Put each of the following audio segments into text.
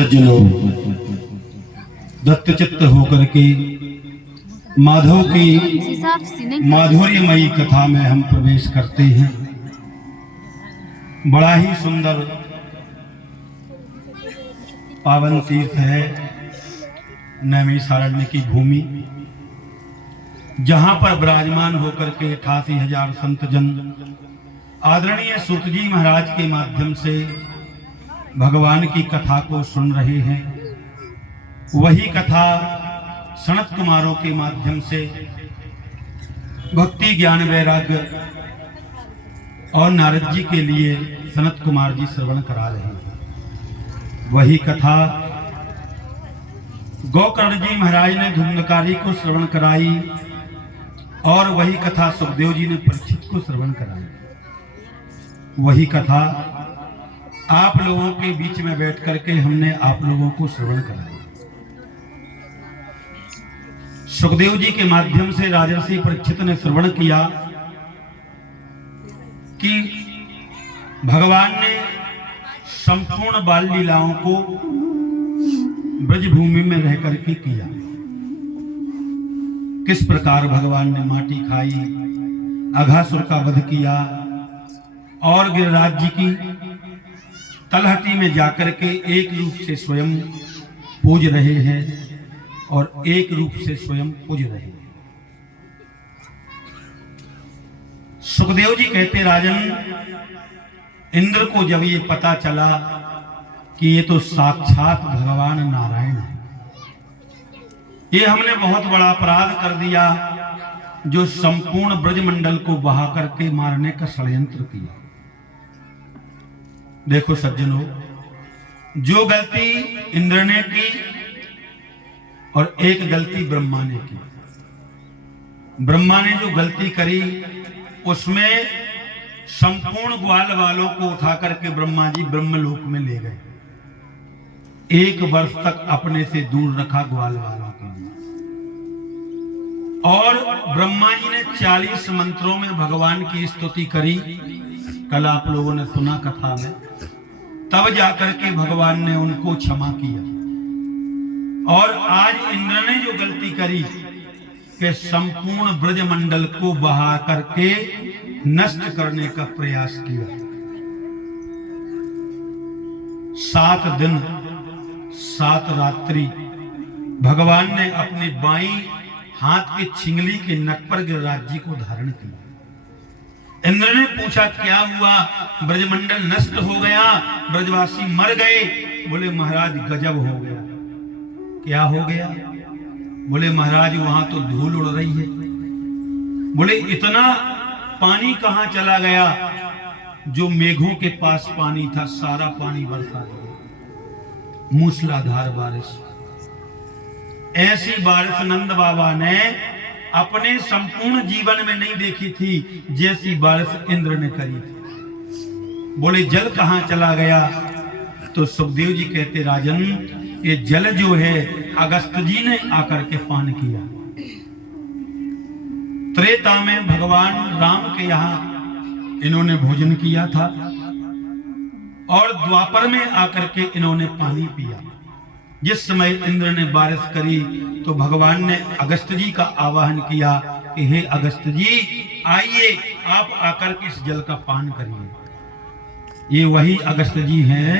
सज्जनों, दत्तचित्त होकर के माधव की माधुर्यमयी कथा में हम प्रवेश करते हैं। बड़ा ही सुंदर पावन तीर्थ है नैमिषारण्य की भूमि, जहां पर विराजमान होकर के 88,000 संतजन आदरणीय सूत जी महाराज के माध्यम से भगवान की कथा को सुन रहे हैं। वही कथा सनत कुमारों के माध्यम से भक्ति ज्ञान वैराग्य और नारद जी के लिए सनत कुमार जी श्रवण करा रहे हैं। वही कथा गोकर्ण जी महाराज ने धुंधकारी को श्रवण कराई और वही कथा सुखदेव जी ने परीक्षित को श्रवण कराई। वही कथा आप लोगों के बीच में बैठ करके हमने आप लोगों को श्रवण कराई। सुखदेव जी के माध्यम से राजर्षि परीक्षित ने श्रवण किया कि भगवान ने संपूर्ण बाल लीलाओं को ब्रजभूमि में रह करके किया। किस प्रकार भगवान ने माटी खाई, अघासुर का वध किया और गिरिराज जी की तलहटी में जाकर के एक रूप से स्वयं पूज रहे हैं और एक रूप से स्वयं पूज रहे हैं। सुखदेव जी कहते, राजन, इंद्र को जब ये पता चला कि ये तो साक्षात भगवान नारायण है, ये हमने बहुत बड़ा अपराध कर दिया जो संपूर्ण ब्रजमंडल को बहा करके मारने का षड्यंत्र किया। देखो सज्जनों, जो गलती इंद्र ने की और एक गलती ब्रह्मा ने की। ब्रह्मा ने जो गलती करी उसमें संपूर्ण ग्वाल वालों को उठा करके ब्रह्मा जी ब्रह्मलोक में ले गए। 1 वर्ष तक अपने से दूर रखा ग्वाल वालों के लिए। और ब्रह्मा जी ने 40 मंत्रों में भगवान की स्तुति करी। कल आप लोगों ने सुना कथा में, तब जाकर के भगवान ने उनको क्षमा किया। और आज इंद्र ने जो गलती करी कि संपूर्ण ब्रजमंडल को बहा करके नष्ट करने का प्रयास किया। 7 दिन 7 रात्रि भगवान ने अपने बाईं हाथ के छिंगली के नक पर गिरिराज जी को धारण किया। इंद्र ने पूछा, क्या हुआ? ब्रजमंडल नष्ट हो गया, ब्रजवासी मर गए। बोले महाराज गजब हो गया। क्या हो गया? बोले महाराज वहां तो धूल उड़ रही है। बोले इतना पानी कहां चला गया? जो मेघों के पास पानी था सारा पानी बरसा गया। मूसलाधार बारिश। ऐसी बारिश नंद बाबा ने अपने संपूर्ण जीवन में नहीं देखी थी जैसी बारिश इंद्र ने करी थी। बोले जल कहां चला गया? तो सुखदेव जी कहते, राजन, ये जल जो है अगस्त जी ने आकर के पान किया। त्रेता में भगवान राम के यहाँ इन्होंने भोजन किया था और द्वापर में आकर के इन्होंने पानी पिया। जिस समय इंद्र ने बारिश करी तो भगवान ने अगस्त जी का आवाहन किया कि हे अगस्त जी, आइए आप आकर के इस जल का पान करिए। ये वही अगस्त जी हैं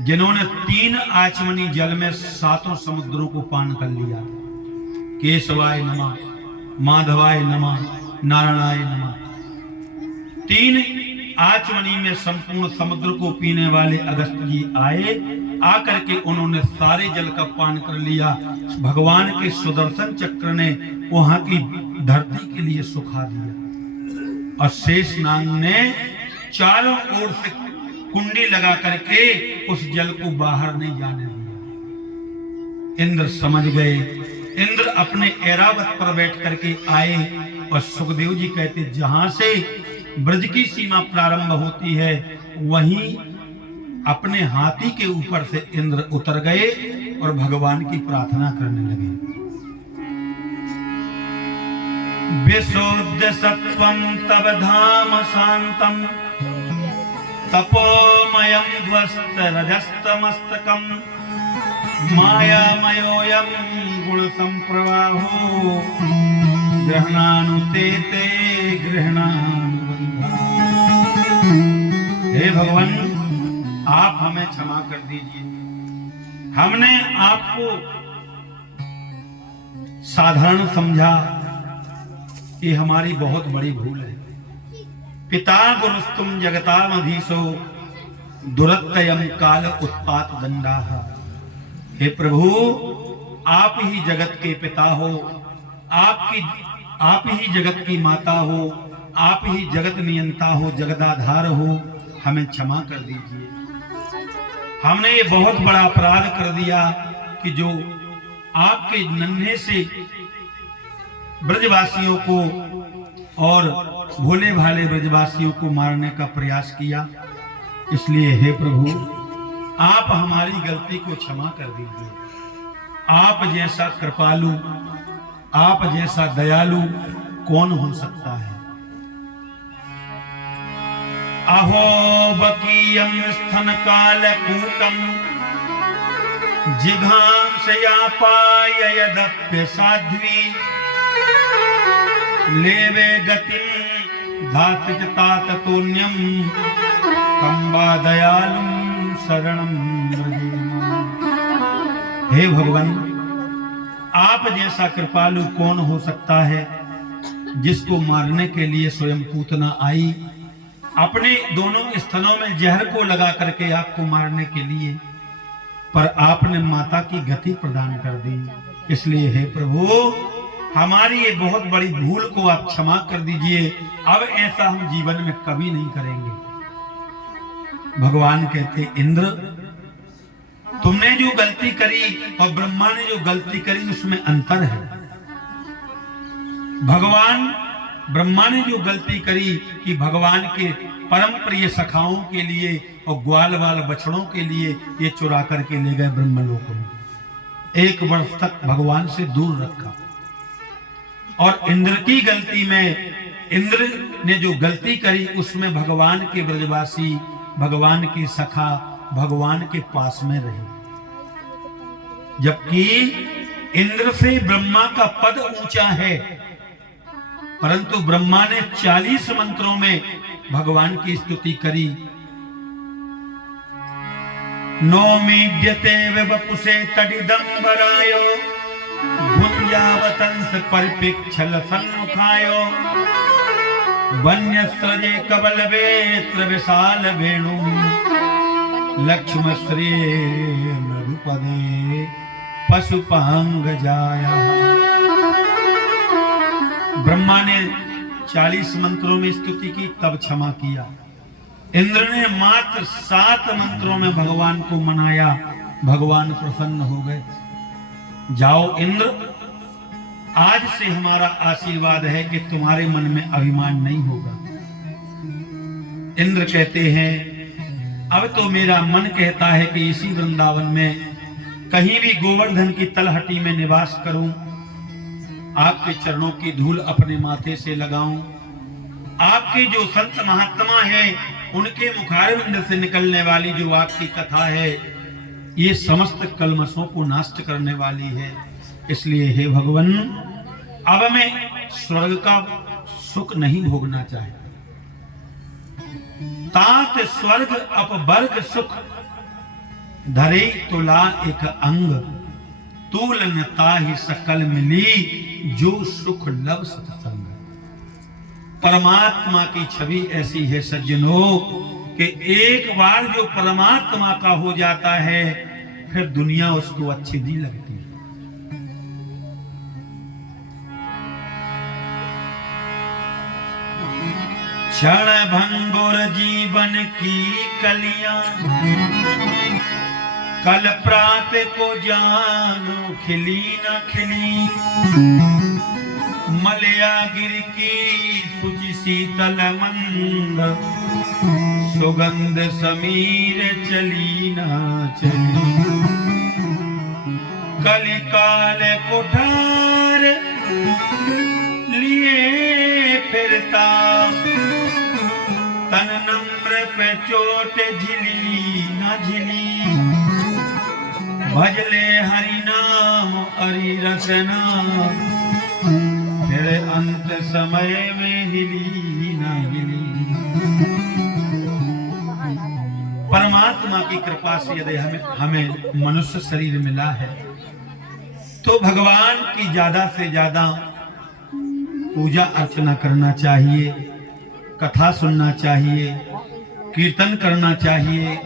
जिन्होंने 3 आचमनी जल में 7 समुद्रों को पान कर लिया। केशवाय नमः, माधवाय नमः, नारायणाय नमः। 3 आचमनी में संपूर्ण समुद्र को पीने वाले अगस्त जी आए। आकर के उन्होंने सारे जल का पान कर लिया। भगवान के सुदर्शन चक्र ने वहां की धरती के लिए सुखा दिया और शेष नाग ने चारों ओर से कुंडी लगा करके उस जल को बाहर नहीं जाने दिया। इंद्र समझ गए। इंद्र अपने ऐरावत पर बैठ करके आए और सुखदेव जी कहते, जहां से ब्रज की सीमा प्रारंभ होती है वहीं अपने हाथी के ऊपर से इंद्र उतर गए और भगवान की प्रार्थना करने लगे। विशुद्ध सत्वं तव धाम शांतम तपोमयं ध्वस्त रजस्तमस्तकम मायामयोऽयं गुण संप्रवाहो ग्रहणानुते ते ग्रहणानुबंधा। हे भगवान, आप हमें क्षमा कर दीजिए। हमने आपको साधारण समझा, ये हमारी बहुत बड़ी भूल है। पिता गुरुस्तुम जगतामधीशो दुरत्ययम काल उत्पात दंडाः। हे प्रभु, आप ही जगत के पिता हो, आप ही जगत की माता हो, आप ही जगत नियंता हो, जगदाधार हो। हमें क्षमा कर दीजिए। हमने ये बहुत बड़ा अपराध कर दिया कि जो आपके नन्हे से ब्रजवासियों को और भोले भाले ब्रजवासियों को मारने का प्रयास किया। इसलिए हे प्रभु, आप हमारी गलती को क्षमा कर दीजिए। आप जैसा कृपालु, आप जैसा दयालु कौन हो सकता है। अहो बकीयम स्तन कालकूटम जिघांसयापाय यदप्य साध्वी लेवे गतिं धातिज ताततोन्यम कंबा दयालुम शरणम व्रजेम। हे भगवान, आप जैसा कृपालु कौन हो सकता है, जिसको मारने के लिए स्वयं पूतना आई, अपने दोनों स्तनों में जहर को लगा करके आपको मारने के लिए, पर आपने माता की गति प्रदान कर दी। इसलिए हे प्रभु, हमारी ये बहुत बड़ी भूल को आप क्षमा कर दीजिए। अब ऐसा हम जीवन में कभी नहीं करेंगे। भगवान कहते, इंद्र, तुमने जो गलती करी और ब्रह्मा ने जो गलती करी उसमें अंतर है। भगवान ब्रह्मा ने जो गलती करी कि भगवान के परम प्रिय सखाओं के लिए और ग्वाल वाल बछड़ों के लिए ये चुरा करके ले गए ब्रह्मलोक में, 1 वर्ष तक भगवान से दूर रखा। और इंद्र की गलती में, इंद्र ने जो गलती करी उसमें भगवान के ब्रजवासी, भगवान की सखा भगवान के पास में रहे। जबकि इंद्र से ब्रह्मा का पद ऊंचा है, परंतु ब्रह्मा ने 40 मंत्रों में भगवान की स्तुति करी। नौमीड्यते वपुषे तडिदंबरायो भुंजावतंस परिपिक्षल सन्मुखायो वन्यस्रजे कबलवेत्र विशाल वेणु लक्ष्मश्री मृदुपदे पशुपांग जाया। ब्रह्मा ने 40 मंत्रों में स्तुति की, तब क्षमा किया। इंद्र ने मात्र 7 मंत्रों में भगवान को मनाया, भगवान प्रसन्न हो गए। जाओ इंद्र, आज से हमारा आशीर्वाद है कि तुम्हारे मन में अभिमान नहीं होगा। इंद्र कहते हैं, अब तो मेरा मन कहता है कि इसी वृंदावन में कहीं भी गोवर्धन की तलहटी में निवास करूं, आपके चरणों की धूल अपने माथे से लगाऊं, आपके जो संत महात्मा हैं उनके मुखारविंद से निकलने वाली जो आपकी कथा है, ये समस्त कलमशों को नष्ट करने वाली है। इसलिए हे भगवान, अब मैं स्वर्ग का सुख नहीं भोगना चाहता। तात स्वर्ग अपवर्ग सुख धरे तुला एक अंग तूलन ताहि सकल मिली जो सुख लव सत्संग। परमात्मा की छवि ऐसी है सज्जनों कि एक बार जो परमात्मा का हो जाता है फिर दुनिया उसको अच्छी नहीं लगती। क्षण भंगुर जीवन की कलियां कल प्रात को जानो खिली न खिली। मलया गिर की सुचि शीतल मंद सुगंध समीर चली न चली। कलिकाल कुठार लिए फिरता तन नम्र पे चोट झिली न झिली। भजले हरि नाम हरि रसना, फिर अंत समय में हिली ना हिली। परमात्मा की कृपा से यदि हमें मनुष्य शरीर मिला है तो भगवान की ज्यादा से ज्यादा पूजा अर्चना करना चाहिए, कथा सुनना चाहिए, कीर्तन करना चाहिए।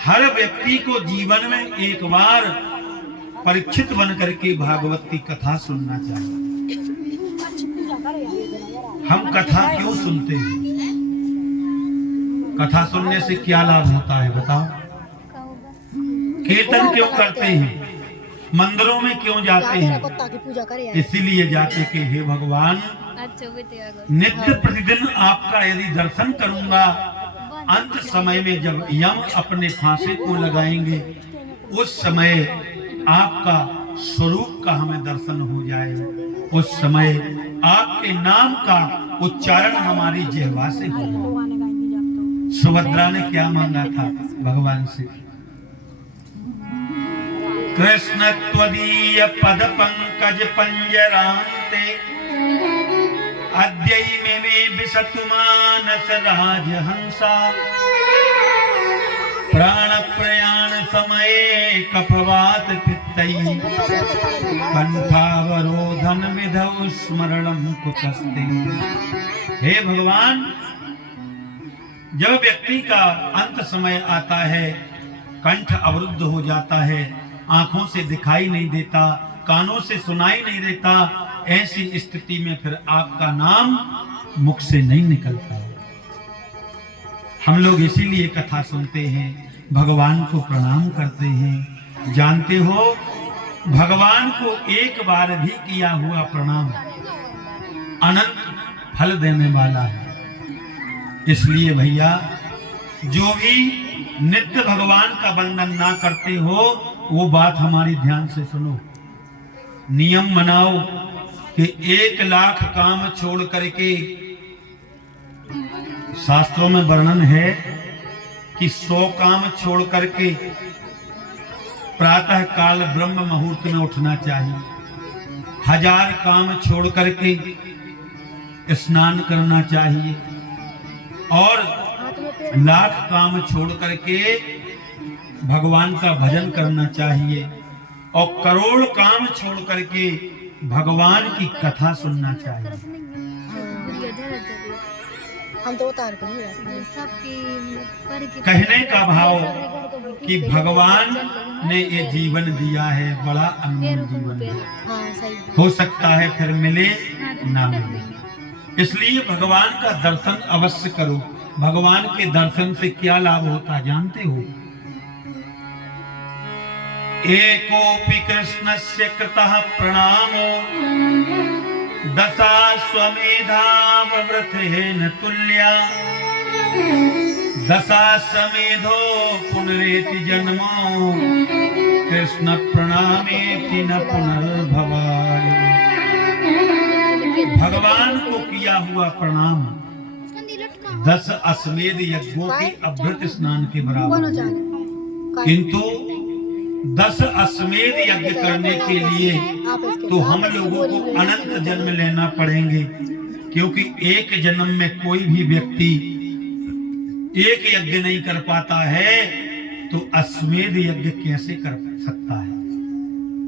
हर व्यक्ति को जीवन में एक बार परीक्षित बन करके भागवत की कथा सुनना चाहिए। हम कथा क्यों सुनते हैं? कथा सुनने से क्या लाभ होता है बताओ? कीर्तन क्यों करते हैं? मंदिरों में क्यों जाते हैं? इसीलिए जाते कि हे भगवान, नित्य प्रतिदिन आपका यदि दर्शन करूंगा, अंत समय में जब यम अपने फांसी को लगाएंगे उस समय आपका स्वरूप का हमें दर्शन हो जाएगा। उस समय आपके नाम का उच्चारण हमारी जिह्वा से होगा। सुभद्रा ने क्या मांगा था भगवान से? कृष्ण त्वदीय पद पंकज पंजरांते, अद्यै मे विशतु मानस राजहंसा, प्राण प्रयाण समये कफवात पित्तै, कंठावरोधन विधौ स्मरणं कुतस्ते। हे भगवान, जब व्यक्ति का अंत समय आता है, कंठ अवरुद्ध हो जाता है, आंखों से दिखाई नहीं देता, कानों से सुनाई नहीं देता, ऐसी स्थिति में फिर आपका नाम मुख से नहीं निकलता। हम लोग इसीलिए कथा सुनते हैं, भगवान को प्रणाम करते हैं। जानते हो, भगवान को एक बार भी किया हुआ प्रणाम अनंत फल देने वाला है। इसलिए भैया, जो भी नित्य भगवान का वंदन ना करते हो, वो बात हमारी ध्यान से सुनो। नियम बनाओ कि 1,00,000 काम छोड़ करके, शास्त्रों में वर्णन है कि 100 काम छोड़ करके प्रातः काल ब्रह्म मुहूर्त में उठना चाहिए। 1000 काम छोड़ करके स्नान करना चाहिए, और 1,00,000 काम छोड़ करके भगवान का भजन करना चाहिए, और करोड़ काम छोड़ करके भगवान की कथा सुनना चाहिए। हम तो उतार कहने का भाव कि भगवान ने ये जीवन दिया है, बड़ा अनमोल जीवन है। हो सकता है फिर मिले ना मिले, इसलिए भगवान का दर्शन अवश्य करो। भगवान के दर्शन से क्या लाभ होता जानते हो? एकोपि कृष्णस्य कृतः प्रणामो, दशाश्वमेधाववृथेन तुल्या, दशाश्वमेधो पुनरेति जन्मो, कृष्ण प्रणामेति न पुनर्भवाय। भगवान को किया हुआ प्रणाम 10 अश्वमेध यज्ञों के अभृत स्नान के बराबर, किंतु 10 अश्वमेध यज्ञ करने के लिए तो हम लोगों को अनंत जन्म लेना पड़ेंगे, क्योंकि एक जन्म में कोई भी व्यक्ति एक यज्ञ नहीं कर पाता है, तो अश्वमेध यज्ञ कैसे कर सकता है?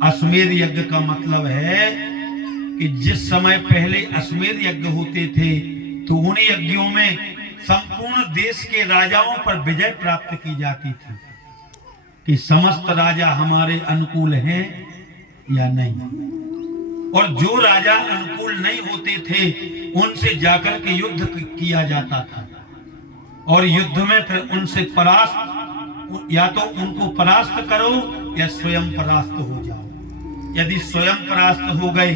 अश्वमेध यज्ञ का मतलब है कि जिस समय पहले अश्वमेध यज्ञ होते थे, तो उन यज्ञों में संपूर्ण देश के राजाओं पर विजय प्राप्त की जाती थी कि समस्त राजा हमारे अनुकूल हैं या नहीं, और जो राजा अनुकूल नहीं होते थे उनसे जाकर के युद्ध किया जाता था, और युद्ध में फिर उनसे परास्त, या तो उनको परास्त करो या स्वयं परास्त हो जाओ। यदि स्वयं परास्त हो गए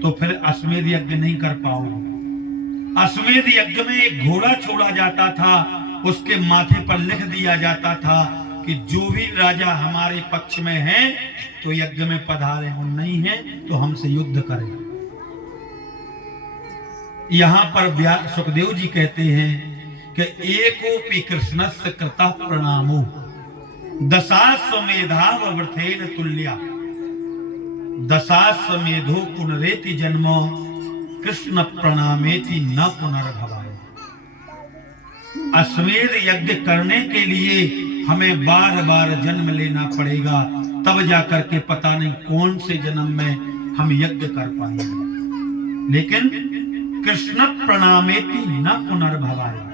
तो फिर अश्वमेध यज्ञ नहीं कर पाओगे। अश्वमेध यज्ञ में एक घोड़ा छोड़ा जाता था, उसके माथे पर लिख दिया जाता था कि जो भी राजा हमारे पक्ष में हैं तो यज्ञ में पधारे, और नहीं है तो हमसे युद्ध करें। यहाँ पर सुखदेव जी कहते हैं कि एकोपि कृष्णस्य कृतः प्रणामो, दशाश्वमेधाव वृथेन तुल्या, दशाश्वमेधो पुनरेति जन्मो कृष्ण प्रणामेति न पुनर्भवाय। अश्वमेध यज्ञ करने के लिए हमें बार बार जन्म लेना पड़ेगा, तब जाकर के पता नहीं कौन से जन्म में हम यज्ञ कर पाएंगे। लेकिन कृष्ण प्रणामेति न पुनर्भवाय,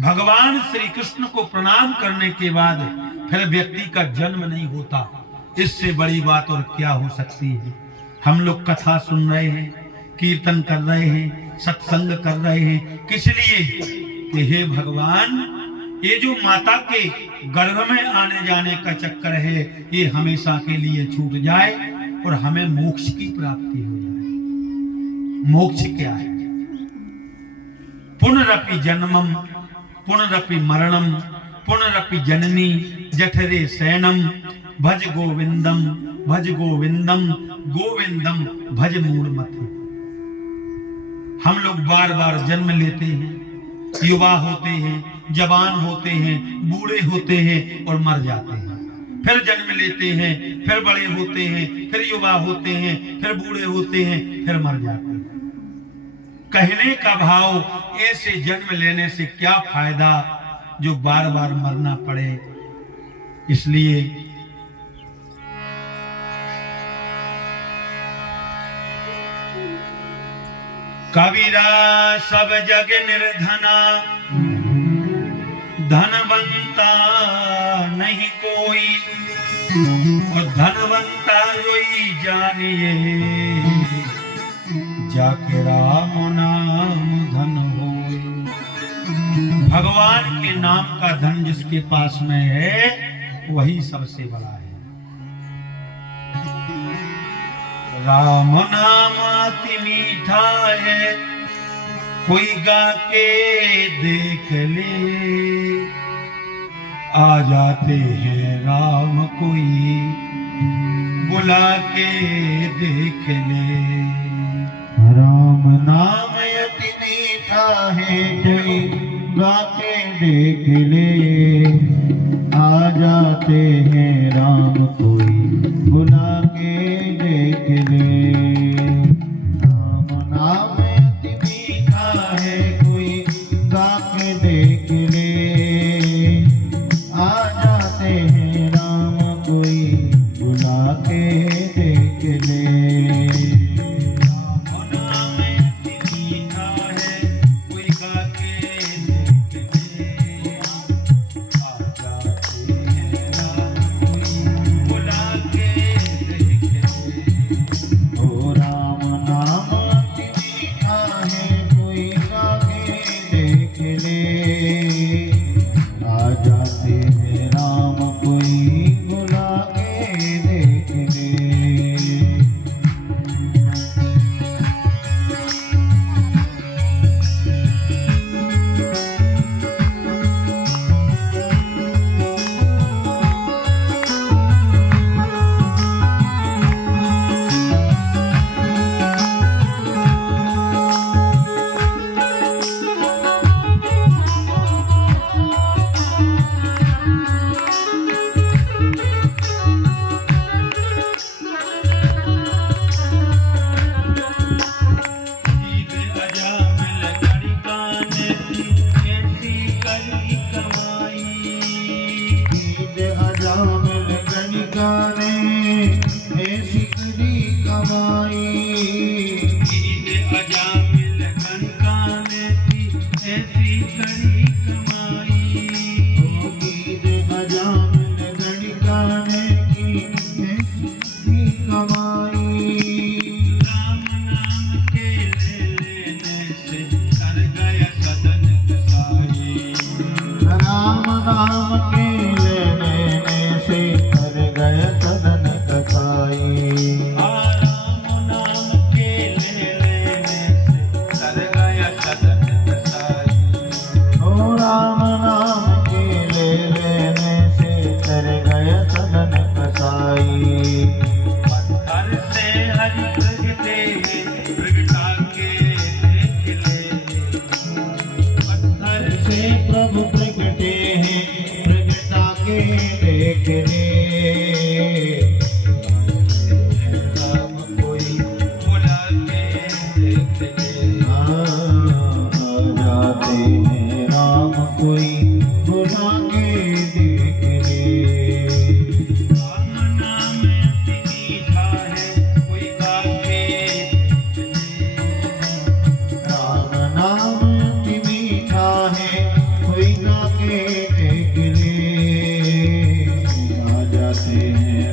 भगवान श्री कृष्ण को प्रणाम करने के बाद फिर व्यक्ति का जन्म नहीं होता। इससे बड़ी बात और क्या हो सकती है। हम लोग कथा सुन रहे हैं, कीर्तन कर रहे हैं, सत्संग कर रहे हैं, किस लिए कि हे भगवान, ये जो माता के गर्भ में आने जाने का चक्कर है, ये हमेशा के लिए छूट जाए और हमें मोक्ष की प्राप्ति हो जाए। मोक्ष क्या है? पुनरपि जन्मम पुनरपि मरणम पुनरपि जननी जठरे शयनम भज गोविंदम भज गोविंदम गोविंदम भज मूढ़मति। हम लोग बार बार जन्म लेते हैं, युवा होते हैं, जवान होते हैं, बूढ़े होते हैं और मर जाते हैं। फिर जन्म लेते हैं, फिर बड़े होते हैं, फिर युवा होते हैं, फिर बूढ़े होते हैं, फिर मर जाते हैं। कहने का भाव, ऐसे जन्म लेने से क्या फायदा जो बार बार मरना पड़े। इसलिए कबीरा सब जग निर्धना, धनवंता नहीं कोई, और धनवंता कोई जानिए, जाके राम नाम धन होए। भगवान के नाम का धन जिसके पास में है, वही सबसे बड़ा है। राम नाम अति मीठा है, कोई गा के देख ले, आ जाते हैं राम कोई बुला के देख ले। राम नाम अति मीठा है, कोई गा के देख ले, आ जाते हैं राम कोई बुला के देख ले। राम नाम अति मीठा है, कोई गा के देख ले, आ जाते हैं राम कोई बुला के देख ले।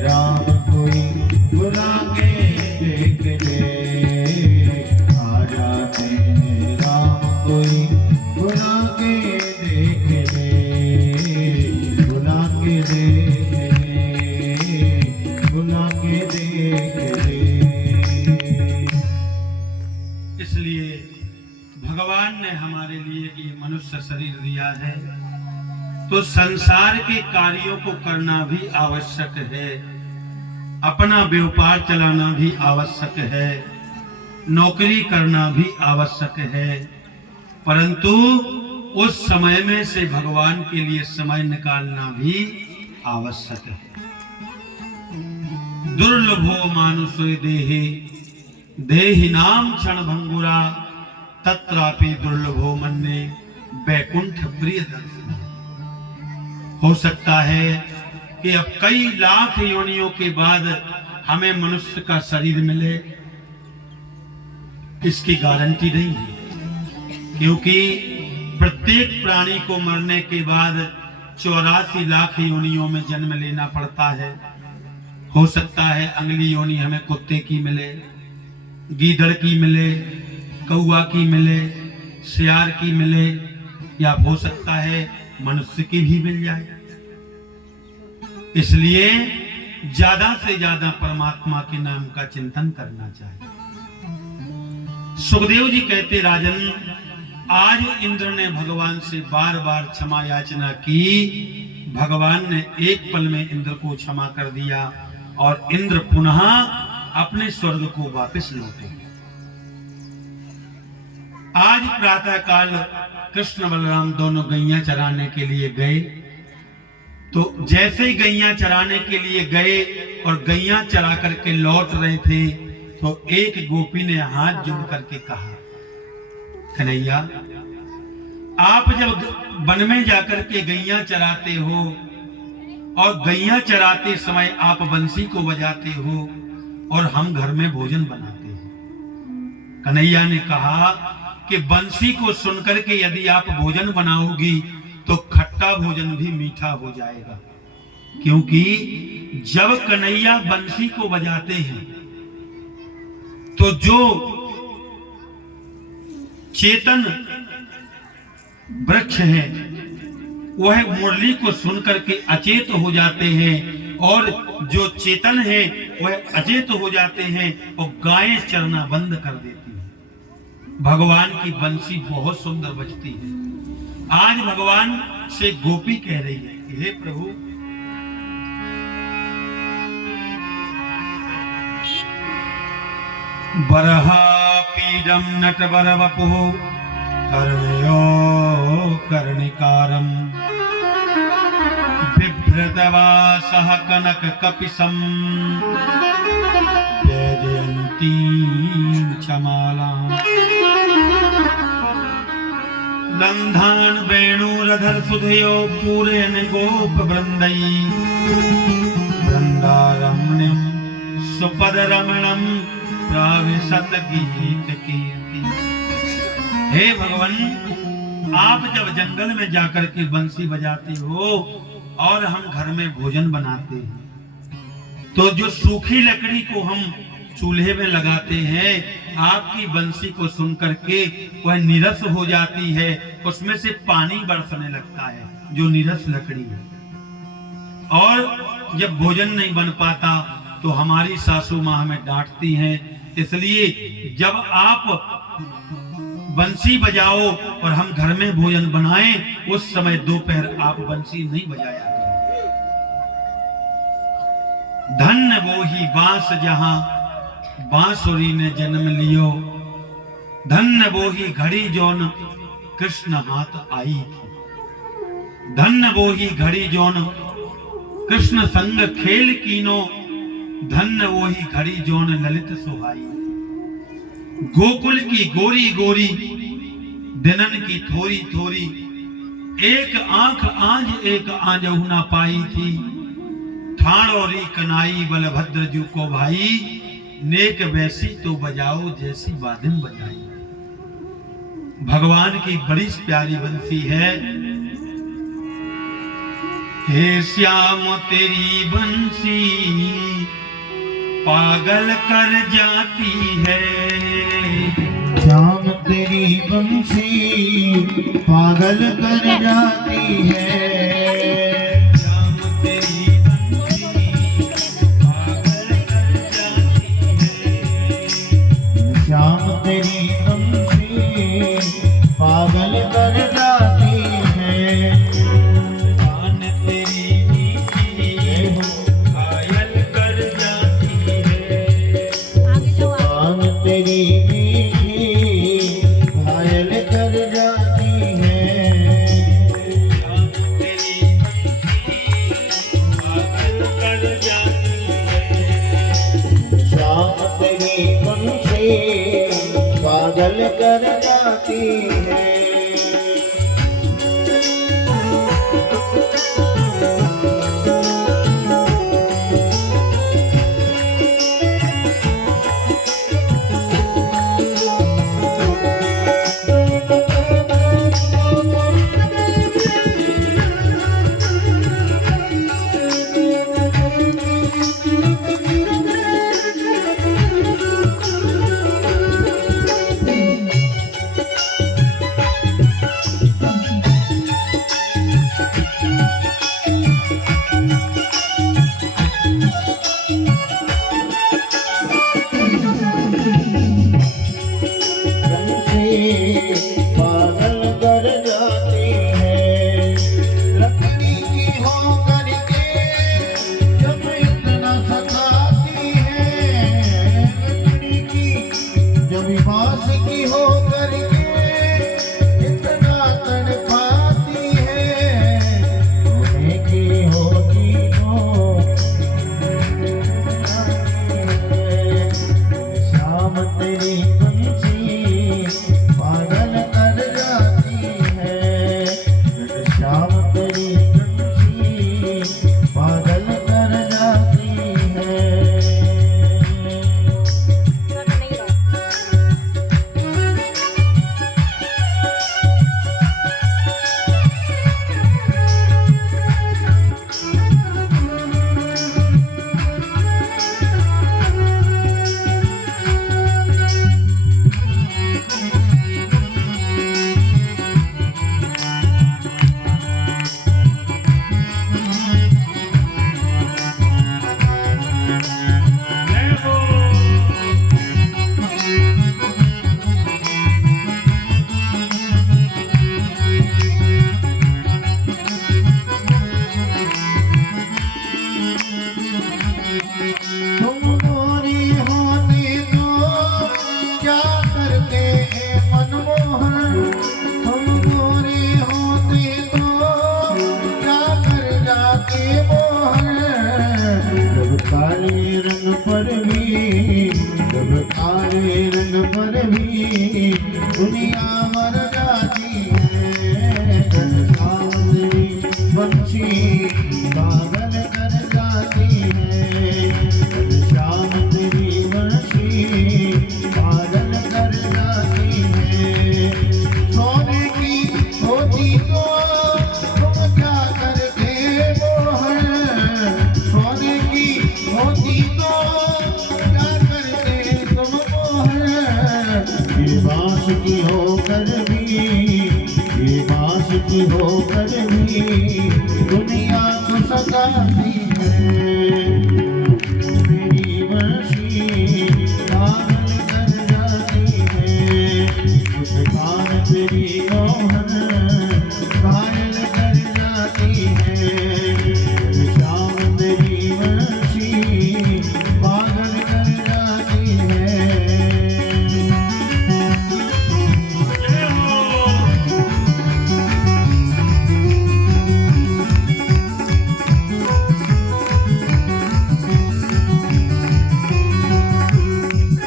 राम कोई बुला के देख ले, आ जाते हैं राम कोई बुला के देख ले, बुला के देख ले, बुला के देख ले। इसलिए भगवान ने हमारे लिए ये मनुष्य शरीर दिया है, तो संसार के कार्यों को करना भी आवश्यक है, अपना व्यापार चलाना भी आवश्यक है, नौकरी करना भी आवश्यक है, परंतु उस समय में से भगवान के लिए समय निकालना भी आवश्यक है। दुर्लभो मानुषो देहे देहि नाम क्षण भंगुरा, तत्रापि दुर्लभो मन्ये वैकुंठ प्रिय दर्शन। हो सकता है कि अब कई लाख योनियों के बाद हमें मनुष्य का शरीर मिले, इसकी गारंटी नहीं है, क्योंकि प्रत्येक प्राणी को मरने के बाद 84 लाख योनियों में जन्म लेना पड़ता है। हो सकता है अगली योनि हमें कुत्ते की मिले, गीदड़ की मिले, कौआ की मिले, सियार की मिले, या हो सकता है मनुष्य की भी मिल जाए। इसलिए ज्यादा से ज्यादा परमात्मा के नाम का चिंतन करना चाहिए। सुखदेव जी कहते, राजन आज इंद्र ने भगवान से बार बार क्षमा याचना की, भगवान ने एक पल में इंद्र को क्षमा कर दिया और इंद्र पुनः अपने स्वर्ग को वापस लौटे। आज प्रातः काल कृष्ण बलराम दोनों गैया चराने के लिए गए, तो जैसे ही गैया चराने के लिए गए और गैया चरा करके लौट रहे थे, तो एक गोपी ने हाथ जोड़ करके कहा, कन्हैया आप जब वन में जाकर के गैया चराते हो और गैया चराते समय आप बंसी को बजाते हो और हम घर में भोजन बनाते हैं। कन्हैया ने कहा कि बंसी को सुनकर के यदि आप भोजन बनाओगी तो खट्टा भोजन भी मीठा हो जाएगा, क्योंकि जब कन्हैया बंसी को बजाते हैं तो जो चेतन वृक्ष है वह मुरली को सुनकर के अचेत हो जाते हैं, और जो चेतन है वह अचेत हो जाते हैं और गायें चरना बंद कर देती हैं। भगवान की बंसी बहुत सुंदर बजती है। आज भगवान से गोपी कह रही है कि हे प्रभु, बरहा पीडम नटवर वपु कर्णयो कर्णिकारम बिभ्रतवासः कनक कपिसम जयंती क्षमाला लंधान वेणुरधर सुधयो पूरेन गोप वृंदई वृंदारमण्यम सुपद रमणम प्राविशत गीत कीर्ति। हे भगवान, आप जब जंगल में जाकर के बंसी बजाते हो और हम घर में भोजन बनाते हैं, तो जो सूखी लकड़ी को हम चूल्हे में लगाते हैं, आपकी बंसी को सुनकर के वह निरस हो जाती है, उसमें से पानी बरसने लगता है, जो निरस लकड़ी है। और जब भोजन नहीं बन पाता तो हमारी सासू माँ हमें डांटती हैं। इसलिए जब आप बंसी बजाओ और हम घर में भोजन बनाएं, उस समय दोपहर आप बंसी नहीं बजाया करें। धन्य वो ही बांस जहां बांसुरी ने जन्म लियो, धन्य वो ही घड़ी जौन कृष्ण हाथ आई थी, धन्य वो ही घड़ी जौन कृष्ण संग खेल कीनो, धन्य वो ही घड़ी जौन ललित सुहाई। गोकुल की गोरी गोरी दिनन की थोरी थोरी, एक आंख आंज एक आंजहु ना पाई थी, ठाणोरी कनाई बलभद्र जू को भाई, नेक वैसी तो बजाओ जैसी वादिम बजाई। भगवान की बड़ी प्यारी बंसी है। हे श्याम तेरी बंसी पागल कर जाती है। श्याम तेरी बंसी पागल कर जाती है। श्याम तेरी बंसी पागल कर जाती है। श्याम तेरी बंसी पागल कर जाती है। कान तेरी मीठी घायल कर जाती है। कान तेरी मीठी घायल कर जाती है। श्याम तेरी बंसी पागल कर जाती है। श्याम तेरी बंसी पागल कर जाती है। पागल कर जाती है। लकड़ी की हो करके जब इतना सताती है। लकड़ी की जब बांस की हो करके इतना तड़पाती है। सोने की होती तो श्याम तेरी बंसी पागल कर जाती है। श्याम तेरी बंसी पागल कर जाती है। तुम गोरी होती तो क्या करते हैं मनमोहन। तुम गोरी होती तो क्या कर जाते मोहन। जब काले रंग पर भी जब काले रंग पर भी दुनिया मर जाती है। जब सावरी बंसी पागल कर जाती है। श्याम तेरी बंसी पागल कर जाती है। सोने की होती तो तुम क्या करते मोहन। सोने की होती तो क्या करते तुम मोहन। ये बांस की होकर भी ये बांस की होकर भी दुनिया को सताती